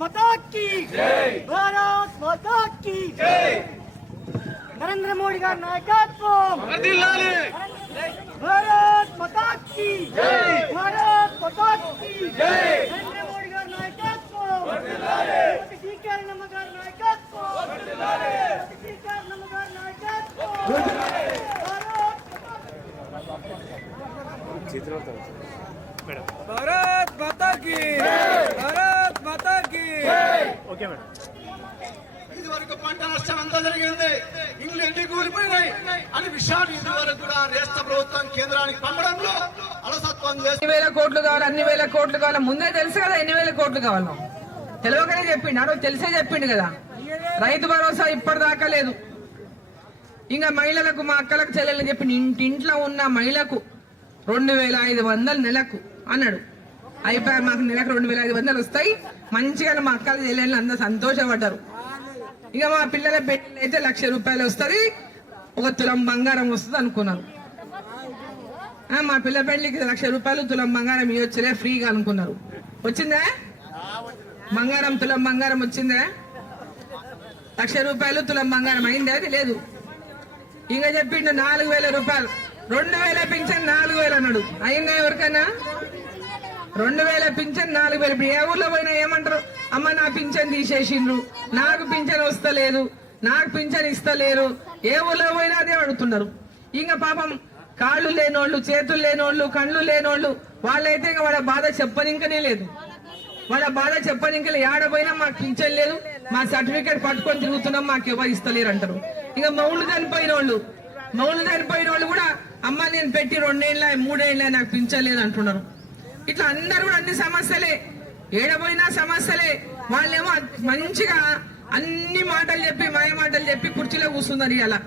माता की जय, भारत माता की जय। नरेंद्र मोदी का नायकत्व, भारत माता की जय, भारत माता की जय। नरेंद्र मोदी का नायकत्व, टीकर नमगर नायकत्व, टीकर नमगर नायकत्व, भारत माता की, भारत माता की। Okay madam. ఇదివరకు పంట నష్టం అంతా జరిగింది, ఇండ్లు ఎండి కూలిపోయినాయి అని విషయాన్ని ఇదివరకు కూడా రాష్ట్ర ప్రభుత్వం కేంద్రానికి పంపడంలో అలసత్వం చేసి 2,000 కోట్లు కావాలి, అన్ని వేల కోట్లు కావాలి. ముందే తెలుసు కదా ఎన్ని వేల కోట్లు కావాలో, తెలియకనే చెప్పిండు. ఆ రోజు తెలిసే చెప్పిండు కదా. రైతు భరోసా ఇప్పటిదాకా లేదు. ఇంకా మహిళలకు, మా అక్కలకు, చెల్లెళ్ళని చెప్పిండు, ఇంటింట్లో ఉన్న మహిళకు 2,500 నెలకు అన్నాడు. అయిపోయి మాకు నెలకు 2,500 వస్తాయి, మంచిగా మా అక్కలు, చెల్లెళ్ళు అందరూ సంతోషపడ్డారు. ఇక మా పిల్లల పెళ్లి అయితే 1,00,000 రూపాయలు వస్తుంది, 1 తులం బంగారం వస్తుంది అనుకున్నారు. మా పిల్ల పెళ్లికి 1,00,000 రూపాయలు తులం బంగారం ఇవ్వచ్చులే ఫ్రీగా అనుకున్నారు. వచ్చిందా బంగారం? తులం బంగారం వచ్చిందా? 1,00,000 రూపాయలు తులం బంగారం అయిందా? అది లేదు. ఇంకా చెప్పిండు 4,000 రూపాయలు, 2,000 పింఛన్ 4,000 అన్నాడు. అయిందా ఎవరికైనా? 2,000 పింఛన్ 4,000. ఇప్పుడు ఏ ఊర్లో పోయినా ఏమంటారు? అమ్మ నా పింఛన్ తీసేసిండ్రు, నాకు పింఛన్ వస్తలేదు, నాకు పింఛన్ ఇస్తలేరు. ఏ ఊర్లో పోయినా అదే అడుగుతున్నారు. ఇంకా పాపం కాళ్ళు లేనోళ్ళు, చేతులు లేనోళ్ళు, కళ్ళు లేనోళ్ళు, వాళ్ళైతే ఇంకా వాళ్ళ బాధ చెప్పనింకనే లేదు. వాళ్ళ బాధ చెప్పనింకలే. ఏడపోయినా మాకు పింఛన్ లేదు, మా సర్టిఫికేట్ పట్టుకొని తిరుగుతున్నాం, మాకు ఎవరు ఇస్తలేరు అంటారు. ఇంకా మౌళ్ళు చనిపోయిన వాళ్ళు కూడా అమ్మ నేను పెట్టి 2 ఏళ్ళ 3 ఏళ్ళ నాకు పింఛలేదు అంటున్నారు. ఇట్లా అందరు కూడా అన్ని సమస్యలే, ఏడపోయినా సమస్యలే. వాళ్ళేమో మంచిగా అన్ని మాటలు చెప్పి, మాయ మాటలు చెప్పి కుర్చీలో కూర్చున్నారు. ఇలా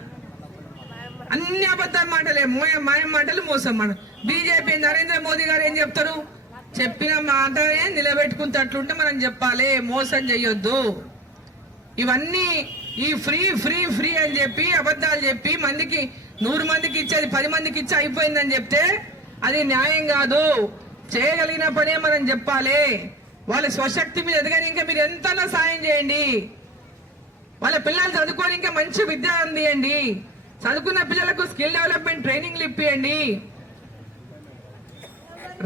అన్ని అబద్ధాల మాటలే, మాయ మాటలు, మోసం మాట. బీజేపీ నరేంద్ర మోదీ గారు ఏం చెప్తారు? చెప్పిన మాటనే నిలబెట్టుకున్నట్లుంటే మనం చెప్పాలి, మోసం చెయ్యొద్దు. ఇవన్నీ ఈ ఫ్రీ ఫ్రీ ఫ్రీ అని చెప్పి అబద్ధాలు చెప్పి మందికి 100 మందికి ఇచ్చేది 10 మందికి ఇచ్చి అయిపోయిందని చెప్తే అది న్యాయం కాదు. చేయగలిగిన పనే మనం చెప్పాలి. వాళ్ళ స్వశక్తి మీద ఎదగని ఇంకా మీరు ఎంతనా సాయం చేయండి. వాళ్ళ పిల్లలు చదువుకొని ఇంకా మంచి విద్య అందియండి. చదువుకున్న పిల్లలకు స్కిల్ డెవలప్మెంట్ ట్రైనింగ్లు ఇప్పియండి.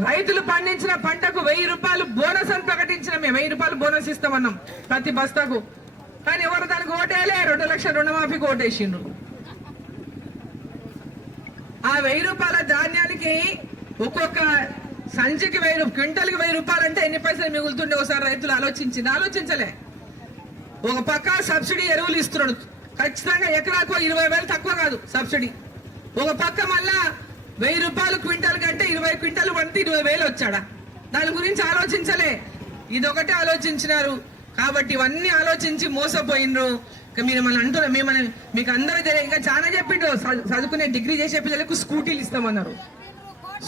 రైతులు పండించిన పంటకు 1,000 రూపాయలు బోనస్ అని ప్రకటించిన, మేము 1,000 రూపాయలు బోనస్ ఇస్తామన్నాం ప్రతి బస్తాకు. కానీ ఎవరు దానికి ఓటేలే. 2 లక్షల రుణమాఫీకి ఓటేసిండ్రు. ఆ 1,000 రూపాయల ధాన్యానికి ఒక్కొక్క సంచికి 1,000, క్వింటల్కి 1,000 రూపాయలు అంటే ఎన్ని పైసలు మిగులుతుండే ఒకసారి రైతులు ఆలోచించలే. ఒక పక్క సబ్సిడీ ఎరువులు ఇస్తున్నాడు, ఖచ్చితంగా ఎకరాకు 20,000 తక్కువ కాదు సబ్సిడీ. ఒక పక్క మళ్ళా 1,000 రూపాయలు క్వింటల్ కంటే 20 క్వింటల్ పండితే 20,000 వచ్చాడా? దాని గురించి ఆలోచించలే, ఇదొకటే ఆలోచించినారు. కాబట్టి ఇవన్నీ ఆలోచించి మోసపోయినరు. మీరు మన అంటున్నారు, మీకు అందరూ ఇంకా చాలా చెప్పిండ్రు. చదువుకునే డిగ్రీ చేసే పిల్లలకు స్కూటీలు ఇస్తామన్నారు,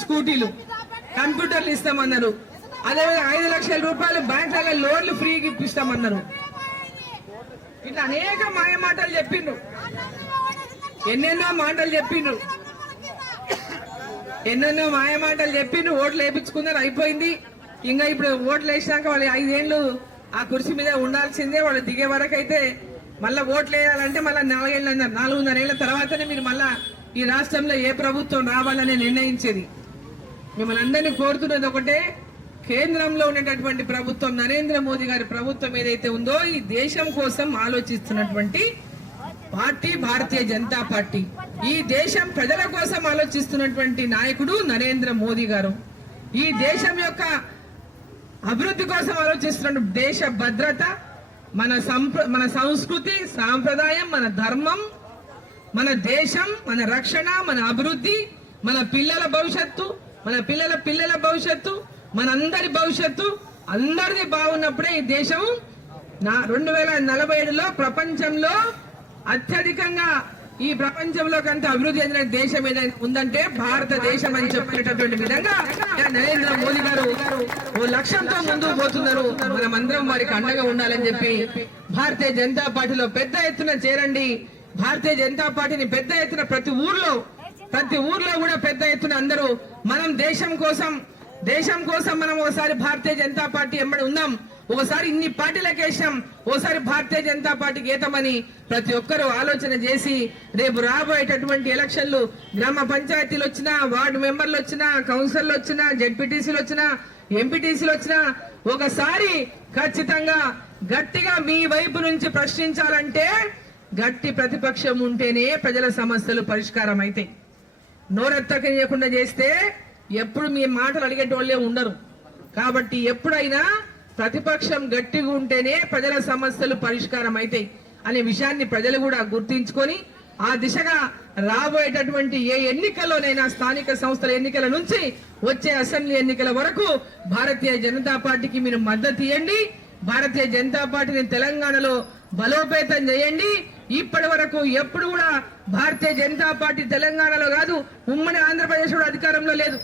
స్కూటీలు, కంప్యూటర్లు ఇస్తామన్నారు. అదే 5 లక్షల రూపాయలు బ్యాంకులలో లోన్లు ఫ్రీగా ఇప్పిస్తామన్నారు. ఇట్లా అనేక మాయ మాటలు చెప్పిండ్రు, ఎన్నెన్నో మాటలు చెప్పిండ్రు, ఎన్నెన్నో మాయ మాటలు చెప్పిండ్రు. ఓట్లు వేయించుకున్నారు, అయిపోయింది. ఇంకా ఇప్పుడు ఓట్లు వేసినాక వాళ్ళు 5 ఏళ్ళు ఆ కుర్చీ మీద ఉండాల్సిందే. వాళ్ళు దిగే వరకు అయితే మళ్ళీ ఓట్లు వేయాలంటే మళ్ళీ 4 ఏళ్ళు అన్నారు. 4.5 ఏళ్ల తర్వాతనే మీరు మళ్ళా ఈ రాష్ట్రంలో ఏ ప్రభుత్వం రావాలని నిర్ణయించేది. మిమ్మల్ని అందరినీ కోరుతున్నది ఒకటే, కేంద్రంలో ఉన్నటువంటి ప్రభుత్వం, నరేంద్ర మోదీ గారి ప్రభుత్వం ఏదైతే ఉందో, ఈ దేశం కోసం ఆలోచిస్తున్నటువంటి పార్టీ భారతీయ జనతా పార్టీ. ఈ దేశం ప్రజల కోసం ఆలోచిస్తున్నటువంటి నాయకుడు నరేంద్ర మోదీ గారు. ఈ దేశం యొక్క అభివృద్ధి కోసం ఆలోచిస్తున్న, దేశ భద్రత, మన సంస్కృతి సాంప్రదాయం, మన ధర్మం, మన దేశం, మన రక్షణ, మన అభివృద్ధి, మన పిల్లల భవిష్యత్తు, మన పిల్లల పిల్లల భవిష్యత్తు, మనందరి భవిష్యత్తు, అందరిది బాగున్నప్పుడే ఈ దేశం 2047లో ప్రపంచంలో అత్యధికంగా, ఈ ప్రపంచంలో కంటే అభివృద్ధి చెందిన దేశం ఏదైనా ఉందంటే భారతదేశం అని చెప్పేటటువంటి విధంగా నరేంద్ర మోదీ గారు ఓ లక్ష్యంతో ముందుకు పోతున్నారు. మనమందరం వారికి అండగా ఉండాలని చెప్పి భారతీయ జనతా పార్టీలో పెద్ద ఎత్తున చేరండి. భారతీయ జనతా పార్టీని పెద్ద ఎత్తున ప్రతి ఊర్లో కూడా పెద్ద ఎత్తున అందరూ మనం దేశం కోసం దేశం కోసం మనం ఒకసారి భారతీయ జనతా పార్టీ ఎంబడి ఉందాం, ఒకసారి ఇన్ని పార్టీలకు వేసాం, ఒకసారి భారతీయ జనతా పార్టీకి ఏతమని ప్రతి ఒక్కరూ ఆలోచన చేసి రేపు రాబోయేటటువంటి ఎలక్షన్లు గ్రామ పంచాయతీలు వచ్చినా, వార్డు మెంబర్లు వచ్చినా, కౌన్సిలర్లు వచ్చినా, జెడ్పీటీసీలు వచ్చినా, ఎంపీటీసీలు వచ్చినా ఒకసారి ఖచ్చితంగా గట్టిగా మీ వైపు నుంచి ప్రశ్నించాలంటే గట్టి ప్రతిపక్షం ఉంటేనే ప్రజల సమస్యలు పరిష్కారం అయితే. నోరెత్తకనియకుండా చేస్తే ఎప్పుడు మీ మాటలు అడిగేటోళ్ళే ఉండరు. కాబట్టి ఎప్పుడైనా ప్రతిపక్షం గట్టిగా ఉంటేనే ప్రజల సమస్యలు పరిష్కారం అవుతాయి అనే విషయాన్ని ప్రజలు కూడా గుర్తించుకొని ఆ దిశగా రాబోయేటటువంటి ఏ ఎన్నికల్లోనైనా స్థానిక సంస్థల ఎన్నికల నుంచి వచ్చే అసెంబ్లీ ఎన్నికల వరకు భారతీయ జనతా పార్టీకి మీరు మద్దతు ఇవ్వండి. భారతీయ జనతా పార్టీని తెలంగాణలో బలోపేతం చేయండి. ఇప్పటి వరకు ఎప్పుడు కూడా భారతీయ జనతా పార్టీ తెలంగాణలో కాదు, ఉమ్మడి ఆంధ్రప్రదేశ్ కూడా అధికారంలో లేదు.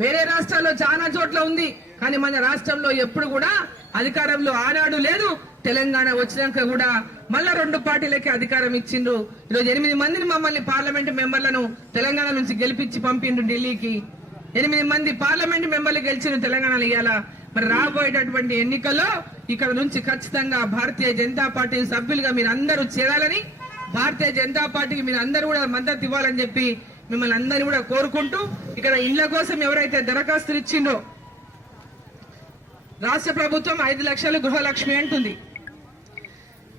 వేరే రాష్ట్రాల్లో చాలా చోట్ల ఉంది, కానీ మన రాష్ట్రంలో ఎప్పుడు కూడా అధికారంలో ఆనాడు లేదు. తెలంగాణ వచ్చినాక కూడా మళ్ళా 2 పార్టీలకి అధికారం ఇచ్చిండ్రు. ఈరోజు 8 మందిని మమ్మల్ని పార్లమెంట్ మెంబర్లను తెలంగాణ నుంచి గెలిపించి పంపిండ్రు ఢిల్లీకి. 8 మంది పార్లమెంట్ మెంబర్లు గెలిచిన తెలంగాణలో ఇవ్వాలా. మరి రాబోయేటటువంటి ఎన్నికల్లో ఇక్కడ నుంచి ఖచ్చితంగా భారతీయ జనతా పార్టీ సభ్యులుగా మీరు అందరూ చేరాలని, భారతీయ జనతా పార్టీకి మీరు అందరూ కూడా మద్దతు ఇవ్వాలని చెప్పి మిమ్మల్ని అందరినీ కూడా కోరుకుంటూ, ఇక్కడ ఇళ్ల కోసం ఎవరైతే దరఖాస్తులు ఇచ్చిండ్రో రాష్ట్ర ప్రభుత్వం 5 లక్షలు గృహలక్ష్మి అంటుంది.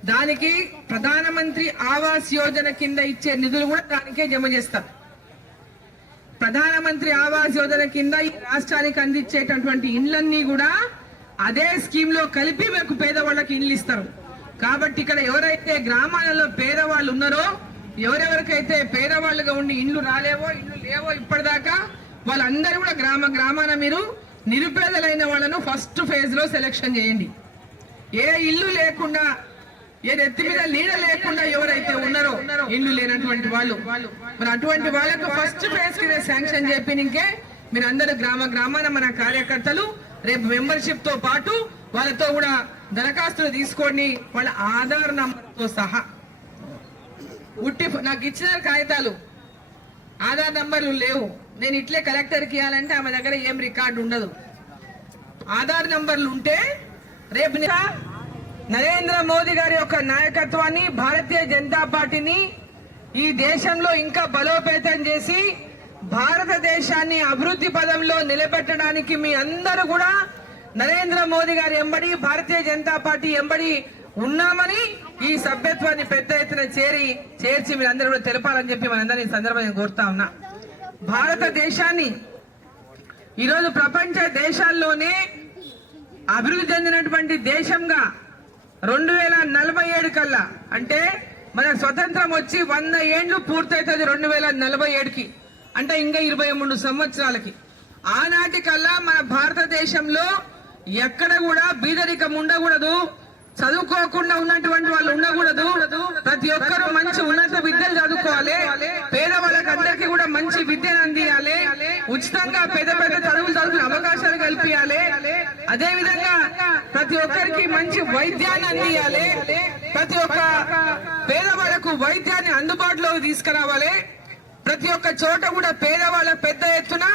దానికి ప్రధానమంత్రి ఆవాస్ యోజన కింద ఇచ్చే నిధులు కూడా దానికే జమ చేస్తారు. ప్రధానమంత్రి ఆవాస్ యోజన కింద ఈ రాష్ట్రానికి అందించేటటువంటి ఇండ్లన్నీ కూడా అదే స్కీమ్ లో కలిపి మీకు పేదవాళ్ళకి ఇండ్లు ఇస్తారు. కాబట్టి ఇక్కడ ఎవరైతే గ్రామాలలో పేదవాళ్ళు ఉన్నారో, ఎవరెవరికైతే పేదవాళ్ళుగా ఉండి ఇండ్లు లేవో ఇప్పటిదాకా వాళ్ళందరూ కూడా గ్రామాన మీరు నిరుపేదలైన వాళ్ళను ఫస్ట్ ఫేజ్ లో సెలెక్షన్ చేయండి. ఏ ఇల్లు లేకుండా, ఏ నెత్తి మీద నీడ లేకుండా ఎవరైతే ఉన్నారో ఇల్లు లేనటువంటి వాళ్ళు, మరి అటువంటి వాళ్ళకు ఫస్ట్ ఫేజ్ కి శాంక్షన్ చెప్పినకే మీరు అందరూ గ్రామాన మన కార్యకర్తలు రేపు మెంబర్షిప్ తో పాటు వాళ్ళతో కూడా దరఖాస్తులు తీసుకోండి. వాళ్ళ ఆధార్ నంబర్తో సహా నాకు ఇచ్చిన కాగితాలు ఆధార్ నంబర్లు లేవు, నేను ఇట్లే కలెక్టర్కి ఇవ్వాలంటే ఆమె దగ్గర ఏం రికార్డు ఉండదు. ఆధార్ నంబర్లు ఉంటే రేపు నరేంద్ర మోదీ గారి యొక్క నాయకత్వాన్ని, భారతీయ జనతా పార్టీని ఈ దేశంలో ఇంకా బలోపేతం చేసి భారతదేశాన్ని అభివృద్ధి పదంలో నిలబెట్టడానికి మీ అందరూ కూడా నరేంద్ర మోదీ గారి ఎంబడి, భారతీయ జనతా పార్టీ ఎంబడి ఉన్నామని ఈ సభ్యత్వాన్ని పెద్ద ఎత్తున చేర్చి మీరందరూ కూడా తెలపాలని చెప్పి మనందరినీ ఈ సందర్భంగా కోరుతా ఉన్నా. భారతదేశాన్ని ఈరోజు ప్రపంచ దేశాల్లోనే అభివృద్ధి చెందినటువంటి దేశంగా 2047 కల్లా, అంటే మన స్వతంత్రం వచ్చి 100 ఏండ్లు పూర్తవుతుంది 2047కి, అంటే ఇంకా 23 సంవత్సరాలకి. ఆనాటి కల్లా మన భారతదేశంలో ఎక్కడ కూడా బీదరికం ఉండకూడదు, చదువుకోకుండా ఉన్నటువంటి వాళ్ళు ఉండకూడదు. ప్రతి ఒక్కరూ మంచి ఉన్నత విద్యలు చదువుకోవాలి, పేదవాళ్ళకి అందరికీ కూడా మంచి విద్యను అందియాలి, ఉచితంగా పెద్ద చదువులు చదువుకునే అవకాశాలు కల్పించాలి. అదే విధంగా ప్రతి ఒక్కరికి మంచి వైద్యాన్ని అందియాలి, ప్రతి ఒక్క పేదవాళ్లకు వైద్యాన్ని అందుబాటులోకి తీసుకురావాలి. ప్రతి ఒక్క చోట కూడా పేదవాళ్ళ పెద్ద ఎత్తున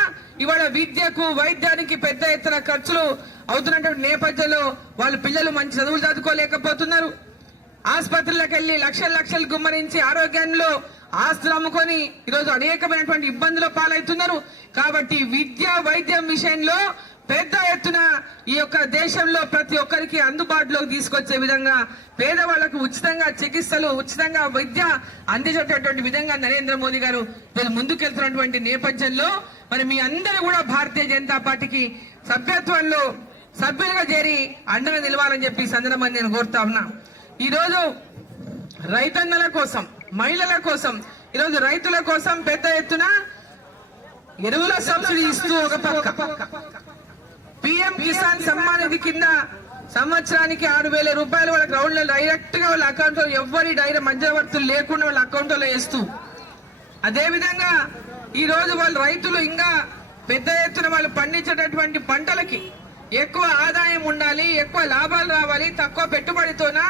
ఇవాళ విద్యకు, వైద్యానికి పెద్ద ఎత్తున ఖర్చులు అవుతున్నటువంటి నేపథ్యంలో వాళ్ళ పిల్లలు మంచి చదువులు చదువుకోలేకపోతున్నారు. ఆసుపత్రులకు వెళ్లి లక్షలు గుమ్మరించి ఆరోగ్యంలో ఆస్తులు అమ్ముకొని ఈరోజు అనేకమైనటువంటి ఇబ్బందుల పాలవుతున్నారు. కాబట్టి విద్య, వైద్యం విషయంలో పెద్ద ఎత్తున ఈ యొక్క దేశంలో ప్రతి ఒక్కరికి అందుబాటులోకి తీసుకొచ్చే విధంగా, పేదవాళ్లకు ఉచితంగా చికిత్సలు, ఉచితంగా విద్య అందించేటటువంటి విధంగా నరేంద్ర మోదీ గారు ముందుకెళ్తున్నటువంటి నేపథ్యంలో మరి మీ అందరూ కూడా భారతీయ జనతా పార్టీకి సభ్యత్వంలో సభ్యులుగా చేరి అండగా నిలవాలని చెప్పి సందర్భంగా నేను కోరుతా ఉన్నా. ఈరోజు రైతన్నల కోసం, మహిళల కోసం, ఈరోజు రైతుల కోసం పెద్ద ఎత్తున ఎరువుల సబ్సిడీ ఇస్తూ ఒక పక్క పిఎం కిసాన్ సమ్మాన్ నిధి కింద సంవత్సరానికి 6,000 రూపాయలు వాళ్ళ గ్రౌండ్ లో డైరెక్ట్ గా వాళ్ళ అకౌంట్ లో ఎవ్వరి మధ్యవర్తులు లేకుండా వాళ్ళ అకౌంట్ లో వేస్తూ, అదే విధంగా ఈ రోజు వాళ్ళ రైతులు ఇంకా పెద్ద ఎత్తున వాళ్ళు పండించేటటువంటి పంటలకి ఎక్కువ ఆదాయం ఉండాలి, ఎక్కువ లాభాలు రావాలి, తక్కువ పెట్టుబడితోన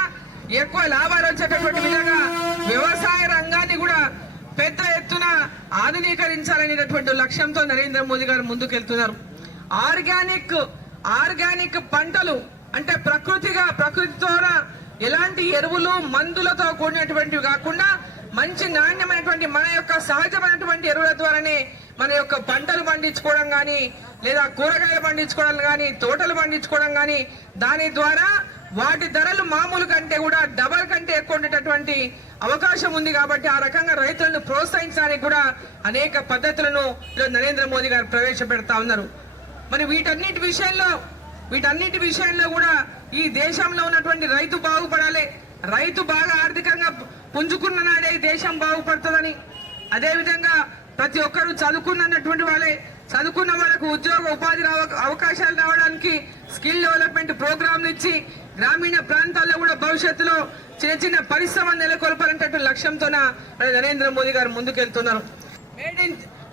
ఎక్కువ లాభాలు వచ్చేటటువంటి విధంగా వ్యవసాయ రంగాన్ని కూడా పెద్ద ఎత్తున ఆధునీకరించాలనేటటువంటి లక్ష్యంతో నరేంద్ర మోదీ గారు ముందుకెళ్తున్నారు. ఆర్గానిక్ పంటలు అంటే ప్రకృతితో ఎలాంటి ఎరువులు మందులతో కూడినటువంటివి కాకుండా మంచి నాణ్యమైనటువంటి మన యొక్క సహజమైనటువంటి ఎరువుల ద్వారానే మన యొక్క పంటలు పండించుకోవడం కానీ లేదా కూరగాయలు పండించుకోవడం కానీ తోటలు పండించుకోవడం కానీ దాని ద్వారా వాటి ధరలు మామూలు కంటే కూడా డబల్ కంటే ఎక్కువ ఉండేటటువంటి అవకాశం ఉంది కాబట్టి ఆ రకంగా రైతులను ప్రోత్సహించడానికి కూడా అనేక పద్ధతులను నరేంద్ర మోదీ గారు ప్రవేశపెడతా ఉన్నారు. మరి వీటన్నిటి విషయంలో కూడా ఈ దేశంలో ఉన్నటువంటి రైతు బాగుపడాలి, రైతు బాగా ఆర్థికంగా పుంజుకున్న నాడే ఈ దేశం బాగుపడుతుందని, అదేవిధంగా ప్రతి ఒక్కరూ చదువుకున్నటువంటి చదువుకున్న వాళ్ళకు ఉద్యోగ ఉపాధి అవకాశాలు రావడానికి స్కిల్ డెవలప్మెంట్ ప్రోగ్రాంలు ఇచ్చి గ్రామీణ ప్రాంతాల్లో కూడా భవిష్యత్తులో చిన్న పరిశ్రమలు నెలకొల్పాలంటే లక్ష్యంతో నరేంద్ర మోదీ గారు ముందుకెళ్తున్నారు.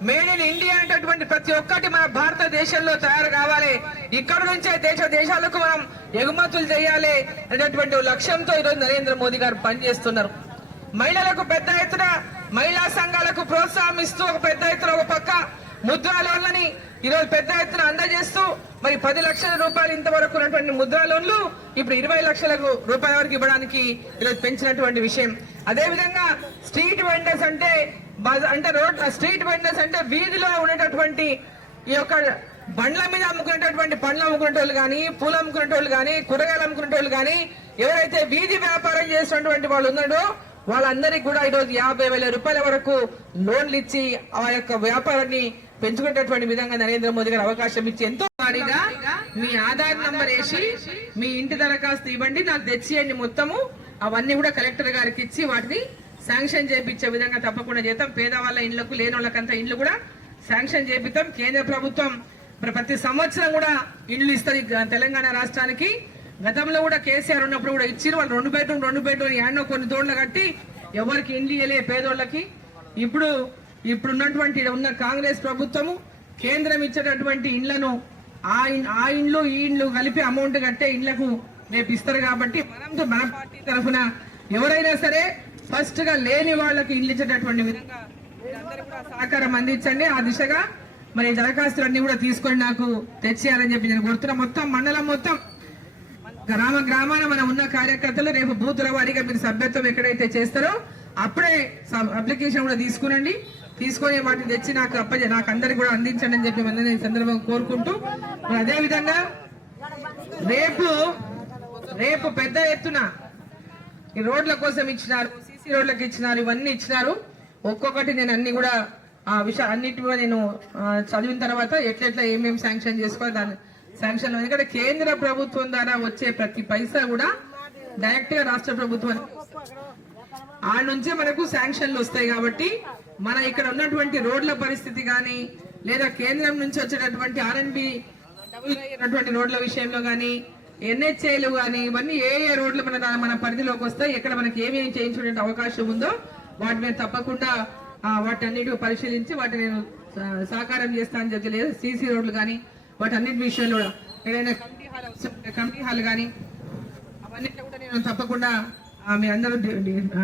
మేడ్ ఇన్ ఇండియా అనేటటువంటి ప్రతి ఒక్కటి మన భారతదేశంలో తయారు కావాలి, ఇక్కడ నుంచే దేశాలకు మనం ఎగుమతులు చేయాలి అనేటటువంటి లక్ష్యంతో ఈరోజు నరేంద్ర మోదీ గారు పనిచేస్తున్నారు. మహిళలకు పెద్ద ఎత్తున మహిళా సంఘాలకు ప్రోత్సాహం ఇస్తూ ఒక పెద్ద ఎత్తున ఒక పక్క ముద్రా లోన్లని ఈరోజు పెద్ద ఎత్తున అందజేస్తూ మరి 10 లక్షల రూపాయలు ఇంతవరకు ఉన్నటువంటి ముద్రా లోన్లు ఇప్పుడు 20 లక్షల రూపాయల వరకు ఇవ్వడానికి ఈరోజు పెంచినటువంటి విషయం. అదేవిధంగా స్ట్రీట్ వెండర్స్ అంటే వీధిలో ఉండేటటువంటి ఈ యొక్క బండ్ల మీద అమ్ముకునేటటువంటి పండ్లు అమ్ముకునేటోళ్ళు కానీ పూలు అమ్ముకునేటోళ్ళు కానీ కూరగాయలు అమ్ముకునేటోళ్ళు కానీ ఎవరైతే వీధి వ్యాపారం చేసినటువంటి వాళ్ళు ఉన్నారో వాళ్ళందరికీ కూడా ఈరోజు 50,000 రూపాయల వరకు లోన్లు ఇచ్చి ఆ యొక్క వ్యాపారాన్ని పెంచుకునేటటువంటి విధంగా నరేంద్ర మోదీ గారు అవకాశం ఇచ్చి ఎంతో వారీగా మీ ఆధార్ నంబర్ వేసి మీ ఇంటి దరఖాస్తు ఇవ్వండి, నాకు తెచ్చియండి మొత్తము అవన్నీ కూడా కలెక్టర్ గారికి ఇచ్చి వాటిని శాంక్షన్ చేయించే విధంగా తప్పకుండా చేద్దాం. పేదవాళ్ళ ఇండ్లకు లేని వాళ్ళకంతా ఇండ్లు కూడా శాంక్షన్ చేపిస్తాం. కేంద్ర ప్రభుత్వం ప్రతి సంవత్సరం కూడా ఇండ్లు ఇస్తుంది తెలంగాణ రాష్ట్రానికి. గతంలో కూడా కేసీఆర్ ఉన్నప్పుడు కూడా ఇచ్చారు, వాళ్ళు 2 బెడ్రూమ్ యాడ్నో కొన్ని తోళ్లు కట్టి ఎవరికి ఇండ్లు ఇవ్వలే పేదోళ్ళకి. ఇప్పుడు ఉన్న కాంగ్రెస్ ప్రభుత్వము కేంద్రం ఇచ్చేటటువంటి ఇండ్లను ఆ ఇండ్లు ఈ ఇండ్లు కలిపి అమౌంట్ కట్టే ఇండ్లకు రేపు ఇస్తారు కాబట్టి మన పార్టీ తరఫున ఎవరైనా సరే ఫస్ట్ గా లేని వాళ్ళకి ఇండ్లు ఇచ్చేటటువంటి విధంగా అందరూ కూడా సహకారం అందించండి. ఆ దిశగా మరి దరఖాస్తులన్నీ కూడా తీసుకొని నాకు తెచ్చేయాలని చెప్పి నేను కోరుతున్నా. మొత్తం మండలం మొత్తం గ్రామాన మనం ఉన్న కార్యకర్తలు రేపు బూతుల వారీగా మీరు సభ్యత్వం ఎక్కడైతే చేస్తారో అప్పుడే అప్లికేషన్ కూడా తీసుకొని వాటిని తెచ్చి నాకు నాకు అందరికి కూడా అందించండి అని చెప్పి ఈ సందర్భంగా కోరుకుంటూ, అదే విధంగా రేపు పెద్ద ఎత్తున ఈ రోడ్ల కోసం ఇచ్చినారు, సీసీ రోడ్లకు ఇచ్చినారు, ఇవన్నీ ఇచ్చినారు. ఒక్కొక్కటి నేను అన్ని కూడా అన్నిటి కూడా నేను చదివిన తర్వాత ఎట్లెట్లా ఏమేమి శాంక్షన్ చేసుకోవాలి దాన్ని శాంక్షన్. ఎందుకంటే కేంద్ర ప్రభుత్వం ద్వారా వచ్చే ప్రతి పైసా కూడా డైరెక్ట్ గా రాష్ట్ర ప్రభుత్వానికి ఆ నుంచే మనకు శాంక్షన్లు వస్తాయి. కాబట్టి మన ఇక్కడ ఉన్నటువంటి రోడ్ల పరిస్థితి కానీ లేదా కేంద్రం నుంచి వచ్చేటటువంటి R&B రోడ్ల విషయంలో కానీ NHAలు కానీ ఇవన్నీ ఏ రోడ్లు మన పరిధిలోకి వస్తాయి, ఎక్కడ మనకి ఏమేమి చేయించే అవకాశం ఉందో వాటి మీద తప్పకుండా వాటన్నిటి పరిశీలించి వాటిని నేను సహకారం చేస్తానని చెప్పి లేదు. సీసీ రోడ్లు కానీ వాటన్నిటి విషయంలో కూడా ఏదైనా కమిటీ హాల్ కానీ అవన్నిట్లో కూడా నేను తప్పకుండా మీ అందరూ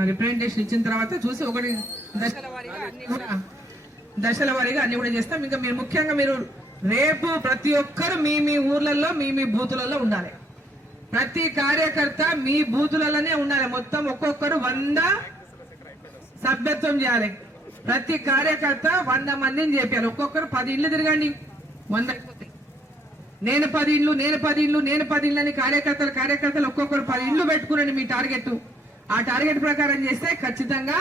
రిప్రజెంటేషన్ ఇచ్చిన తర్వాత చూసి ఒకటి దశల వారీగా అన్ని కూడా చేస్తాం. ఇంకా మీరు ముఖ్యంగా మీరు రేపు ప్రతి ఒక్కరు మీ ఊర్లలో మీ బూతులలో ఉండాలి. ప్రతి కార్యకర్త మీ బూతులలోనే ఉండాలి. మొత్తం ఒక్కొక్కరు 100 సభ్యత్వం చేయాలి. ప్రతి కార్యకర్త 100 మందిని చేయాలి. ఒక్కొక్కరు 10 ఇళ్ళు తిరగండి, 100 అయిపోతాయి. నేను 10 ఇళ్ళు అని కార్యకర్తలు ఒక్కొక్కరు 10 ఇళ్ళు పెట్టుకురండి మీ టార్గెట్. ఆ టార్గెట్ ప్రకారం చేస్తే ఖచ్చితంగా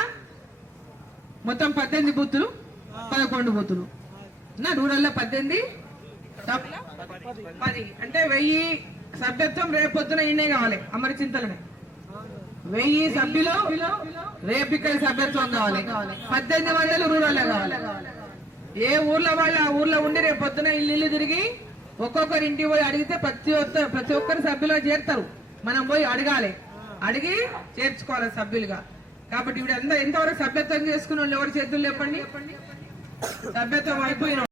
మొత్తం 18 బూతులు 11 బూతులు రూరల్లో 18 10 అంటే 1000 సభ్యత్వం రేపొద్దున ఈయనే కావాలి. అమరచింతలనే 1000 సభ్యులు రేపు ఇక్కడ సభ్యత్వం కావాలి. 1800 రూరల్లో కావాలి. ఏ ఊర్లో వాళ్ళు ఆ ఊర్లో ఉండి రేపొద్దున ఇల్లు తిరిగి ఒక్కొక్కరి ఇంటికి పోయి అడిగితే ప్రతి ఒక్కరు సభ్యులు చేరుతారు. మనం పోయి అడిగి చేర్చుకోవాలి సభ్యులుగా. కాబట్టి ఇప్పుడు ఎంతవరకు సభ్యత్వం చేసుకున్న వాళ్ళు ఎవరు చేతులు లేపండి. సభ్యత్వం అయిపోయిన